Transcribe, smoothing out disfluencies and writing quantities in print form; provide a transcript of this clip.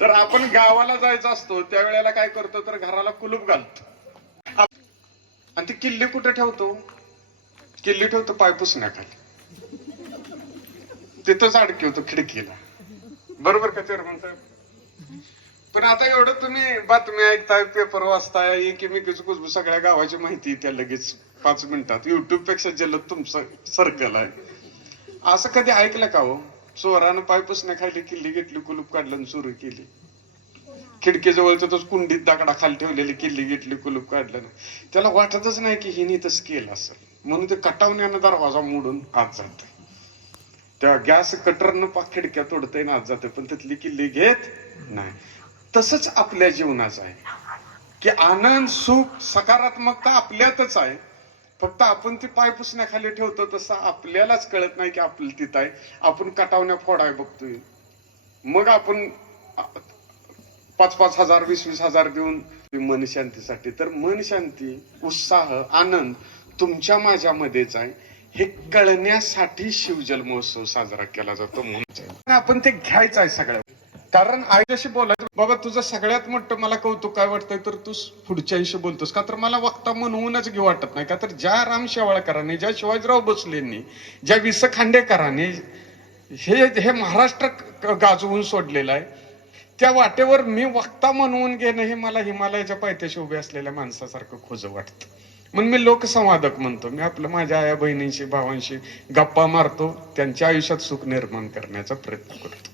तर आपण गावाला जायचं असतो त्यावेळेला काय करतो तर घराला कुलूप घालतो आणि ती किल्ली कुठे ठेवतो? किल्ली ठेवतो पाय पुसण्याखाली, तिथंच अडकवतो खिडकीला. बरोबर का चेअरमन साहेब? पण आता एवढं तुम्ही बातमी ऐकताय, पेपर वाचताय, एकीमेकीच कुजबू सगळ्या गावाची माहिती त्या लगेच 5 मिनिटात. युट्यूब पेक्षा जलद तुमचं सर्कल आहे. असं कधी ऐकलं का हो? चोरानं पाय पुसण्याखाली किल्ली घेतली, कुलूप काढलं आणि चोरी केली. खिडकीजवळच तोच कुंडीत दगडाखाली ठेवलेली किल्ली घेतली, कुलूप काढलं ना. त्याला वाटतच नाही की हिने तसं केलं असेल, म्हणून ते कटावण्यानं दरवाजा मोडून आत जात. त्या गॅस कटरनं पाक खिडक्या तोडतय ना आत जाते, पण तिथली किल्ली घेत नाही. तसंच आपल्या जीवनाचं आहे की आनंद, सुख, सकारात्मकता आपल्यातच आहे. फक्त आपण ती पाय पुसण्याखाली ठेवतो तसं आपल्यालाच कळत नाही की आपलं तिथं आहे. आपण कटावण्या फोडाय बघतोय, मग आपण 5-5 हजार 20-20 हजार देऊन मन शांतीसाठी. तर मन शांती, उत्साह, आनंद तुमच्या माझ्यामध्येच आहे हे कळण्यासाठी शिवजल महोत्सव साजरा केला जातो. म्हणून आपण ते घ्यायचं आहे सगळ्या. कारण आईशी बोलायचं, बाबा तुझं सगळ्यात मोठं मला कौतुक काय वाटतंय तर तू पुढच्याशी बोलतोस का, तर मला वक्ता म्हणूनच घेऊ वाटत नाही का, तर ज्या राम शेवाळकरांनी, ज्या शिवाजीराव भोसलेंनी, ज्या वि स खांडेकरांनी हे महाराष्ट्र गाजवून सोडलेलं आहे, त्या वाटेवर मी वक्ता म्हणून घेणं हे मला हिमालयाच्या पायथ्याशी उभे असलेल्या माणसासारखं खोजं वाटतं. म्हणून मी लोकसंवादक म्हणतो. मी आपलं माझ्या आया बहिणींशी, भावांशी गप्पा मारतो, त्यांच्या आयुष्यात सुख निर्माण करण्याचा प्रयत्न करतो.